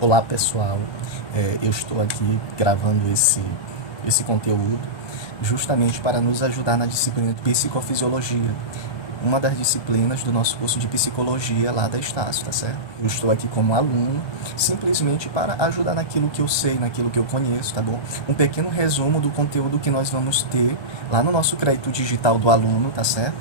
Olá pessoal, eu estou aqui gravando esse conteúdo justamente para nos ajudar na disciplina de psicofisiologia, uma das disciplinas do nosso curso de psicologia lá da Estácio, tá certo? Eu estou aqui como aluno, simplesmente para ajudar naquilo que eu sei, naquilo que eu conheço, tá bom? Um pequeno resumo do conteúdo que nós vamos ter lá no nosso crédito digital do aluno, tá certo?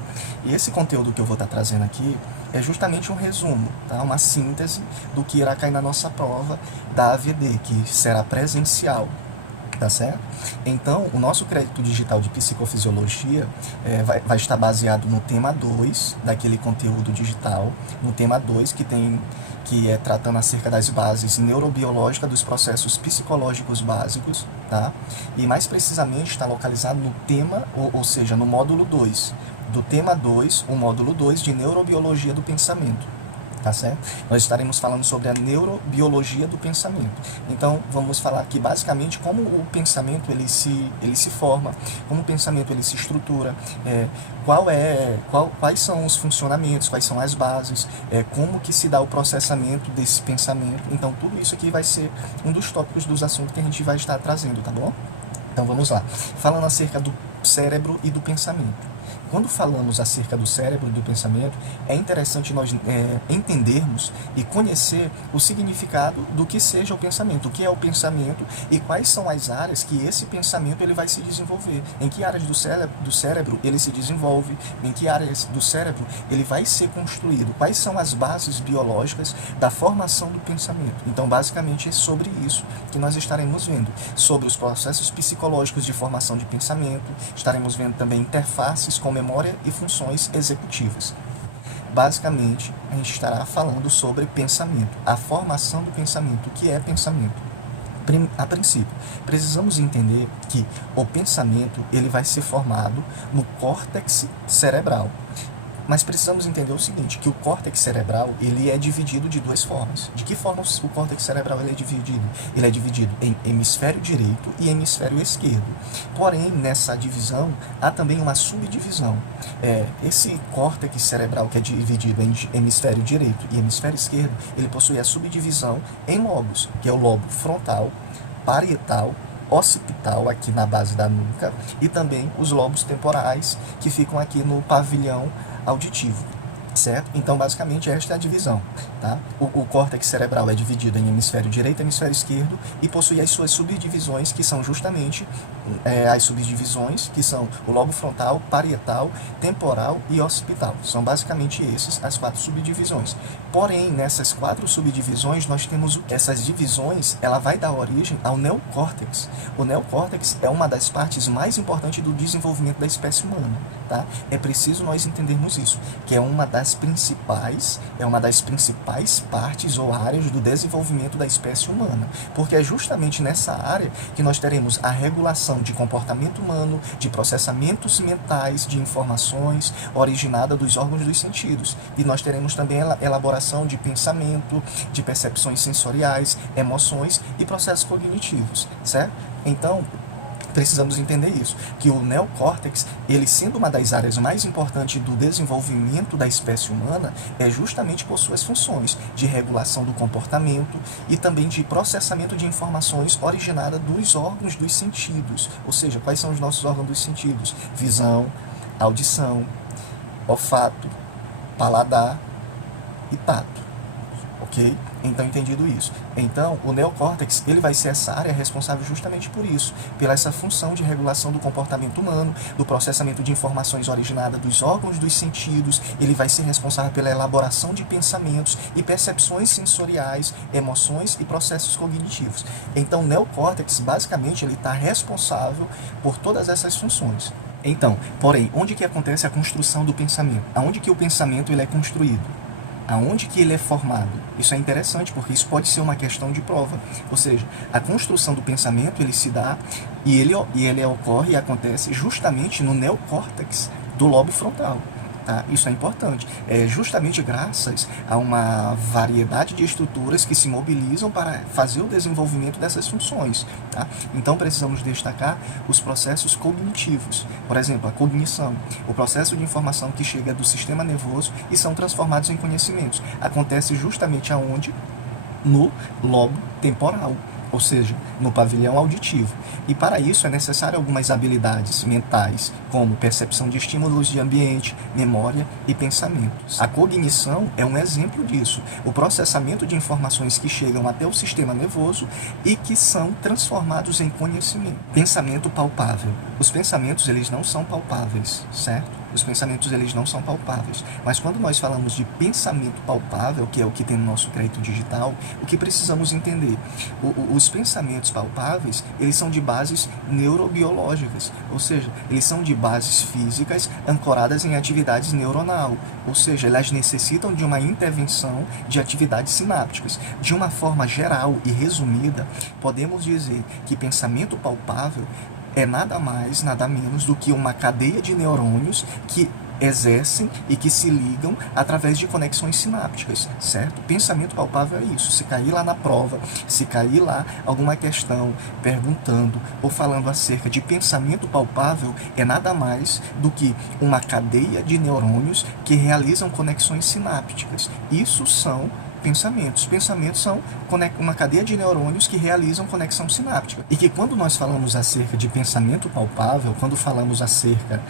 E esse conteúdo que eu vou estar trazendo aqui é justamente um resumo, tá? Uma síntese do que irá cair na nossa prova da AVD, que será presencial, tá certo? Então, o nosso crédito digital de psicofisiologia vai estar baseado no tema 2 daquele conteúdo digital, no tema 2 que é tratando acerca das bases neurobiológicas dos processos psicológicos básicos, tá? E mais precisamente está localizado no tema, ou seja, no módulo 2, do tema 2, o módulo 2 de neurobiologia do pensamento. Tá certo? Nós estaremos falando sobre a neurobiologia do pensamento. Então, vamos falar aqui basicamente como o pensamento ele se forma, como o pensamento ele se estrutura, quais são os funcionamentos, quais são as bases, como que se dá o processamento desse pensamento. Então, tudo isso aqui vai ser um dos tópicos dos assuntos que a gente vai estar trazendo, tá bom? Então, vamos lá. Falando acerca do cérebro e do pensamento. Quando falamos acerca do cérebro e do pensamento, é interessante nós entendermos e conhecer o significado do que seja o pensamento, o que é o pensamento e quais são as áreas que esse pensamento ele vai se desenvolver, em que áreas do cérebro ele se desenvolve, em que áreas do cérebro ele vai ser construído, quais são as bases biológicas da formação do pensamento. Então, basicamente, é sobre isso que nós estaremos vendo, sobre os processos psicológicos de formação de pensamento, estaremos vendo também interfaces com memória e funções executivas. Basicamente, a gente estará falando sobre pensamento, a formação do pensamento, o que é pensamento. A princípio, precisamos entender que o pensamento ele vai ser formado no córtex cerebral. Mas precisamos entender o seguinte, que o córtex cerebral ele é dividido de duas formas. De que forma o córtex cerebral ele é dividido? Ele é dividido em hemisfério direito e hemisfério esquerdo. Porém, nessa divisão, há também uma subdivisão. Esse córtex cerebral que é dividido em hemisfério direito e hemisfério esquerdo, ele possui a subdivisão em lobos, que é o lobo frontal, parietal, occipital, aqui na base da nuca, e também os lobos temporais, que ficam aqui no pavilhão auditivo, certo? Então, basicamente, esta é a divisão, tá? O córtex cerebral é dividido em hemisfério direito e hemisfério esquerdo e possui as suas subdivisões, que são justamente as subdivisões, que são o lobo frontal, parietal, temporal e occipital. São basicamente as 4 subdivisões. Porém, nessas 4 subdivisões, nós temos essas divisões, ela vai dar origem ao neocórtex. O neocórtex é uma das partes mais importantes do desenvolvimento da espécie humana, tá? É preciso nós entendermos isso, que é uma das principais partes ou áreas do desenvolvimento da espécie humana, porque é justamente nessa área que nós teremos a regulação de comportamento humano, de processamentos mentais, de informações originada dos órgãos dos sentidos, e nós teremos também a elaboração de pensamento, de percepções sensoriais, emoções e processos cognitivos, certo? Então, precisamos entender isso, que o neocórtex, ele sendo uma das áreas mais importantes do desenvolvimento da espécie humana, é justamente por suas funções de regulação do comportamento e também de processamento de informações originadas dos órgãos dos sentidos. Ou seja, quais são os nossos órgãos dos sentidos? Visão, audição, olfato, paladar e tato. Ok? Então, entendido isso. Então, o neocórtex, ele vai ser essa área responsável justamente por isso, pela essa função de regulação do comportamento humano, do processamento de informações originadas dos órgãos dos sentidos, ele vai ser responsável pela elaboração de pensamentos e percepções sensoriais, emoções e processos cognitivos. Então, o neocórtex, basicamente, ele está responsável por todas essas funções. Então, porém, onde que acontece a construção do pensamento? Aonde que o pensamento ele é construído? Aonde que ele é formado? Isso é interessante, porque isso pode ser uma questão de prova. Ou seja, a construção do pensamento, ele se dá e ele ocorre e acontece justamente no neocórtex do lobo frontal. Tá? Isso é importante. É justamente graças a uma variedade de estruturas que se mobilizam para fazer o desenvolvimento dessas funções. Tá? Então, precisamos destacar os processos cognitivos. Por exemplo, a cognição, o processo de informação que chega do sistema nervoso e são transformados em conhecimentos. Acontece justamente aonde? no lobo temporal, ou seja, no pavilhão auditivo. E para isso é necessário algumas habilidades mentais, como percepção de estímulos de ambiente, memória e pensamentos. A cognição é um exemplo disso, o processamento de informações que chegam até o sistema nervoso e que são transformados em conhecimento. Pensamento palpável. Os pensamentos, eles não são palpáveis, certo? Os pensamentos, eles não são palpáveis. Mas quando nós falamos de pensamento palpável, que é o que tem no nosso crédito digital, o que precisamos entender? Os pensamentos palpáveis, eles são de bases neurobiológicas, ou seja, eles são de bases físicas ancoradas em atividades neuronal, ou seja, elas necessitam de uma intervenção de atividades sinápticas. De uma forma geral e resumida, podemos dizer que pensamento palpável é nada mais, nada menos do que uma cadeia de neurônios que exercem e que se ligam através de conexões sinápticas, certo? Pensamento palpável é isso. Se cair lá na prova, se cair lá alguma questão perguntando ou falando acerca de pensamento palpável, é nada mais do que uma cadeia de neurônios que realizam conexões sinápticas. Isso são pensamentos. Pensamentos são uma cadeia de neurônios que realizam conexão sináptica. E que quando nós falamos acerca de pensamento palpável, quando falamos acerca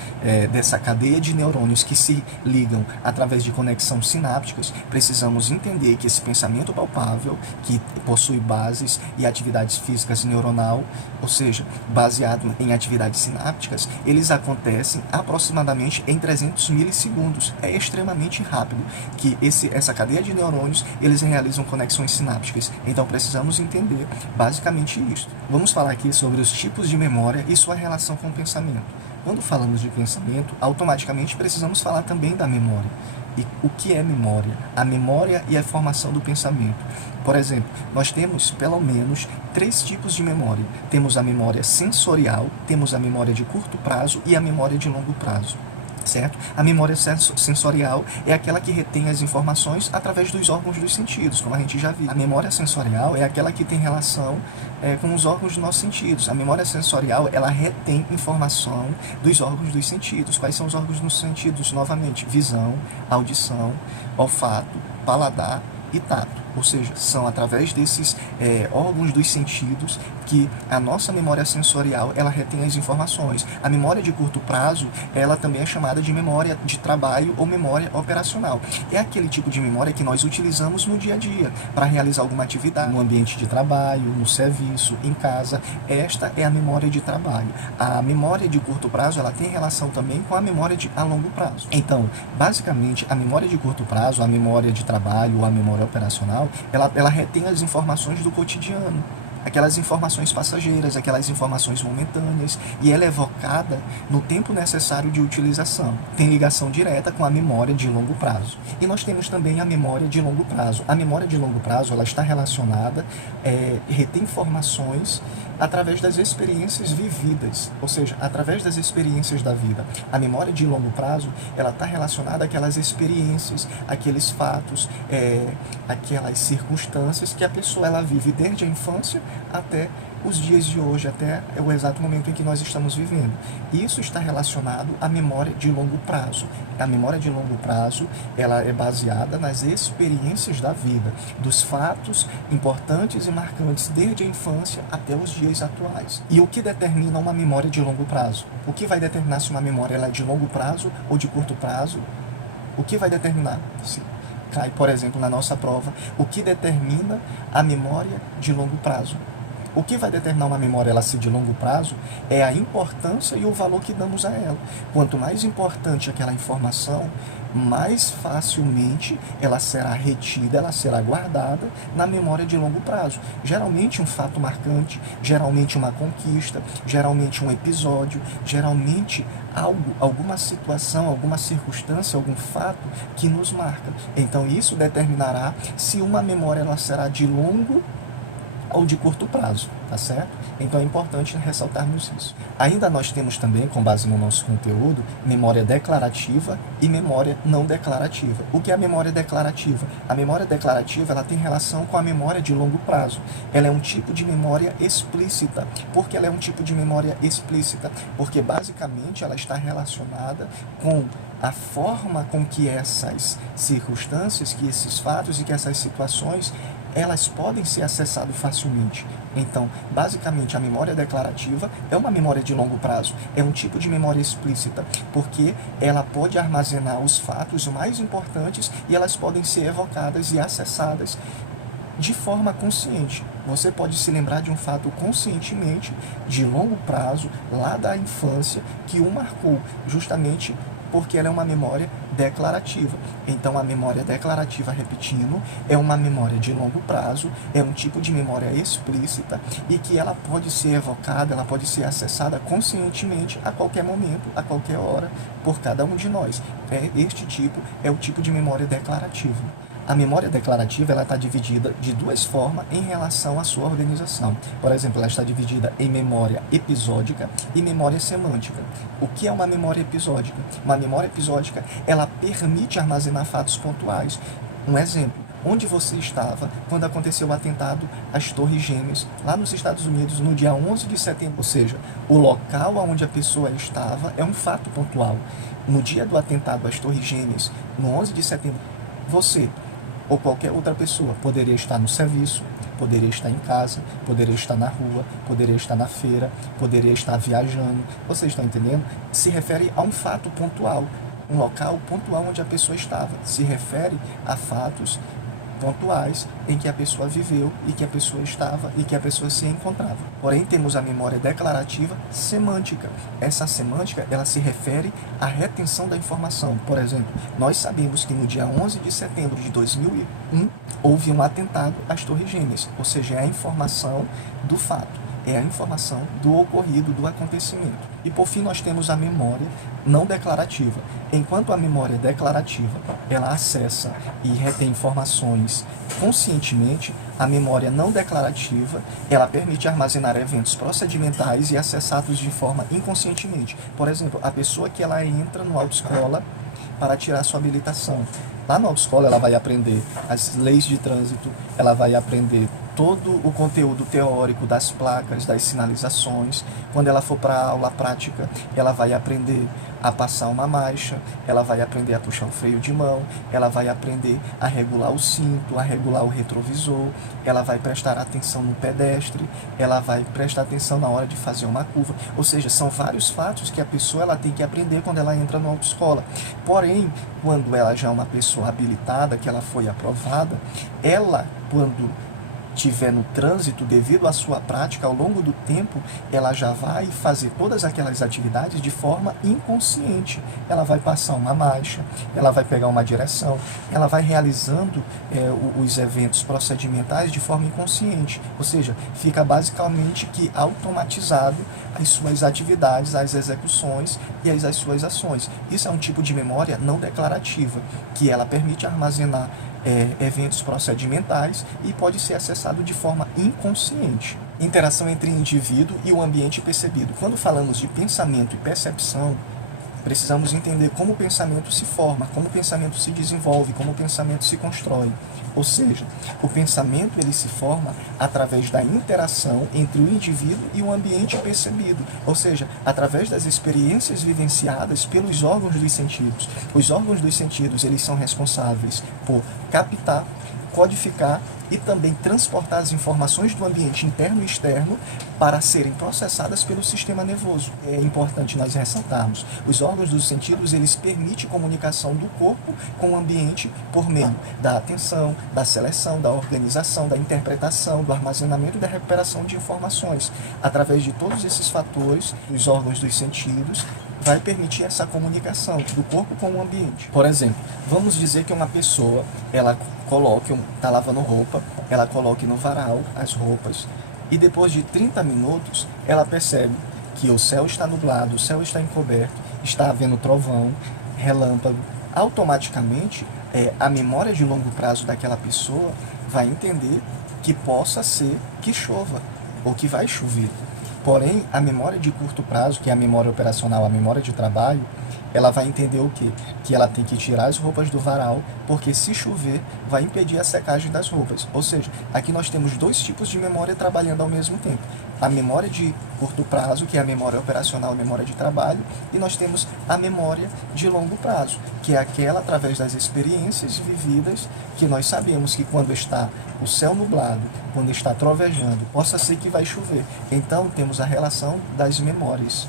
dessa cadeia de neurônios que se ligam através de conexões sinápticas, precisamos entender que esse pensamento palpável, que possui bases e atividades físicas neuronal, ou seja, baseado em atividades sinápticas, eles acontecem aproximadamente em 300 milissegundos. É extremamente rápido que essa cadeia de neurônios eles realizam conexões sinápticas. Então precisamos entender basicamente isso. Vamos falar aqui sobre os tipos de memória e sua relação com o pensamento. Quando falamos de pensamento, automaticamente precisamos falar também da memória. E o que é memória? A memória e a formação do pensamento. Por exemplo, nós temos pelo menos 3 tipos de memória. Temos a memória sensorial, temos a memória de curto prazo e a memória de longo prazo. Certo? A memória sensorial é aquela que retém as informações através dos órgãos dos sentidos, como a gente já viu. A memória sensorial é aquela que tem relação com os órgãos dos nossos sentidos. A memória sensorial, ela retém informação dos órgãos dos sentidos. Quais são os órgãos dos sentidos? Novamente, visão, audição, olfato, paladar e tato. Ou seja, são através desses órgãos dos sentidos que a nossa memória sensorial ela retém as informações. A memória de curto prazo, ela também é chamada de memória de trabalho ou memória operacional. É aquele tipo de memória que nós utilizamos no dia a dia para realizar alguma atividade, no ambiente de trabalho, no serviço, em casa. Esta é a memória de trabalho. A memória de curto prazo, ela tem relação também com a memória a longo prazo. Então, basicamente, a memória de curto prazo, a memória de trabalho ou a memória operacional, ela retém as informações do cotidiano, aquelas informações passageiras, aquelas informações momentâneas, e ela é evocada no tempo necessário de utilização. Tem ligação direta com a memória de longo prazo. E nós temos também a memória de longo prazo. A memória de longo prazo, ela está relacionada, retém informações através das experiências vividas, ou seja, através das experiências da vida. A memória de longo prazo, ela está relacionada àquelas experiências, aqueles fatos, aquelas circunstâncias que a pessoa ela vive desde a infância até os dias de hoje, até o exato momento em que nós estamos vivendo. Isso está relacionado à memória de longo prazo. A memória de longo prazo, ela é baseada nas experiências da vida, dos fatos importantes e marcantes desde a infância até os dias atuais. E o que determina uma memória de longo prazo? O que vai determinar se uma memória ela é de longo prazo ou de curto prazo? O que vai determinar? Se cai, por exemplo, na nossa prova, o que determina a memória de longo prazo? O que vai determinar uma memória ela ser de longo prazo é a importância e o valor que damos a ela. Quanto mais importante aquela informação, mais facilmente ela será retida, ela será guardada na memória de longo prazo. Geralmente um fato marcante, geralmente uma conquista, geralmente um episódio, geralmente alguma situação, alguma circunstância, algum fato que nos marca. Então isso determinará se uma memória ela será de longo ou de curto prazo, tá certo? Então é importante ressaltarmos isso. Ainda nós temos também, com base no nosso conteúdo, memória declarativa e memória não declarativa. O que é a memória declarativa? A memória declarativa ela tem relação com a memória de longo prazo. Ela é um tipo de memória explícita. Por que ela é um tipo de memória explícita? Porque basicamente ela está relacionada com a forma com que essas circunstâncias, que esses fatos e que essas situações elas podem ser acessadas facilmente. Então, basicamente, a memória declarativa é uma memória de longo prazo, é um tipo de memória explícita, porque ela pode armazenar os fatos mais importantes e elas podem ser evocadas e acessadas de forma consciente. Você pode se lembrar de um fato conscientemente, de longo prazo, lá da infância, que o marcou, justamente porque ela é uma memória declarativa. Então, a memória declarativa, repetindo, é uma memória de longo prazo, é um tipo de memória explícita e que ela pode ser evocada, ela pode ser acessada conscientemente a qualquer momento, a qualquer hora, por cada um de nós. Este tipo é o tipo de memória declarativa. A memória declarativa está dividida de duas formas em relação à sua organização. Por exemplo, ela está dividida em memória episódica e memória semântica. O que é uma memória episódica? Uma memória episódica, ela permite armazenar fatos pontuais. Um exemplo, onde você estava quando aconteceu o atentado às Torres Gêmeas, lá nos Estados Unidos, no dia 11 de setembro. Ou seja, o local onde a pessoa estava é um fato pontual. No dia do atentado às Torres Gêmeas, no 11 de setembro, você ou qualquer outra pessoa poderia estar no serviço, poderia estar em casa, poderia estar na rua, poderia estar na feira, poderia estar viajando. Vocês estão entendendo? Se refere a um fato pontual, um local pontual onde a pessoa estava. Se refere a fatos pontuais em que a pessoa viveu e que a pessoa estava e que a pessoa se encontrava. Porém, temos a memória declarativa semântica. Essa semântica, ela se refere à retenção da informação. Por exemplo, nós sabemos que no dia 11 de setembro de 2001 houve um atentado às Torres Gêmeas, ou seja, é a informação do fato, é a informação do ocorrido, do acontecimento. E por fim nós temos a memória não declarativa. Enquanto a memória declarativa, ela acessa e retém informações conscientemente, a memória não declarativa, ela permite armazenar eventos procedimentais e acessados de forma inconscientemente. Por exemplo, a pessoa que ela entra no autoescola para tirar sua habilitação. Lá na autoescola ela vai aprender as leis de trânsito, ela vai aprender todo o conteúdo teórico das placas, das sinalizações. Quando ela for para a aula prática, ela vai aprender a passar uma marcha, ela vai aprender a puxar o freio de mão, ela vai aprender a regular o cinto, a regular o retrovisor, ela vai prestar atenção no pedestre, ela vai prestar atenção na hora de fazer uma curva. Ou seja, são vários fatos que a pessoa ela tem que aprender quando ela entra na autoescola. Porém, quando ela já é uma pessoa habilitada, que ela foi aprovada, ela, quando tiver no trânsito, devido à sua prática ao longo do tempo, ela já vai fazer todas aquelas atividades de forma inconsciente. Ela vai passar uma marcha, ela vai pegar uma direção, ela vai realizando os eventos procedimentais de forma inconsciente. Ou seja, fica basicamente que automatizado as suas atividades, as execuções e as suas ações. Isso é um tipo de memória não declarativa, que ela permite armazenar eventos procedimentais e pode ser acessado de forma inconsciente. Interação entre indivíduo e o ambiente percebido. Quando falamos de pensamento e percepção, precisamos entender como o pensamento se forma, como o pensamento se desenvolve, como o pensamento se constrói. Ou seja, o pensamento ele se forma através da interação entre o indivíduo e o ambiente percebido, ou seja, através das experiências vivenciadas pelos órgãos dos sentidos. Os órgãos dos sentidos eles são responsáveis por captar, codificar e também transportar as informações do ambiente interno e externo para serem processadas pelo sistema nervoso. É importante nós ressaltarmos, os órgãos dos sentidos eles permitem comunicação do corpo com o ambiente por meio da atenção, da seleção, da organização, da interpretação, do armazenamento e da recuperação de informações. Através de todos esses fatores, os órgãos dos sentidos vai permitir essa comunicação do corpo com o ambiente. Por exemplo, vamos dizer que uma pessoa, ela está lavando roupa, ela coloque no varal as roupas e depois de 30 minutos ela percebe que o céu está nublado, o céu está encoberto, está havendo trovão, relâmpago. Automaticamente, a memória de longo prazo daquela pessoa vai entender que possa ser que chova ou que vai chover. Porém, a memória de curto prazo, que é a memória operacional, a memória de trabalho, ela vai entender o quê? Que ela tem que tirar as roupas do varal, porque se chover, vai impedir a secagem das roupas. Ou seja, aqui nós temos dois tipos de memória trabalhando ao mesmo tempo. A memória de curto prazo, que é a memória operacional, a memória de trabalho, e nós temos a memória de longo prazo, que é aquela através das experiências vividas, que nós sabemos que quando está o céu nublado, quando está trovejando, possa ser que vai chover. Então temos a relação das memórias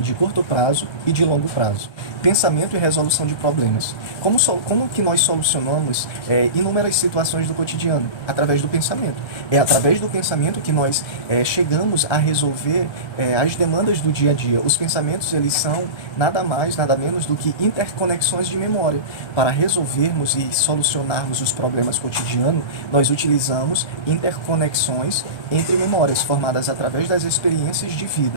de curto prazo e de longo prazo. Pensamento e resolução de problemas. Como que nós solucionamos inúmeras situações do cotidiano? Através do pensamento. É através do pensamento que nós chegamos a resolver as demandas do dia a dia. Os pensamentos, eles são nada mais, nada menos do que interconexões de memória. Para resolvermos e solucionarmos os problemas cotidianos, nós utilizamos interconexões entre memórias formadas através das experiências de vida.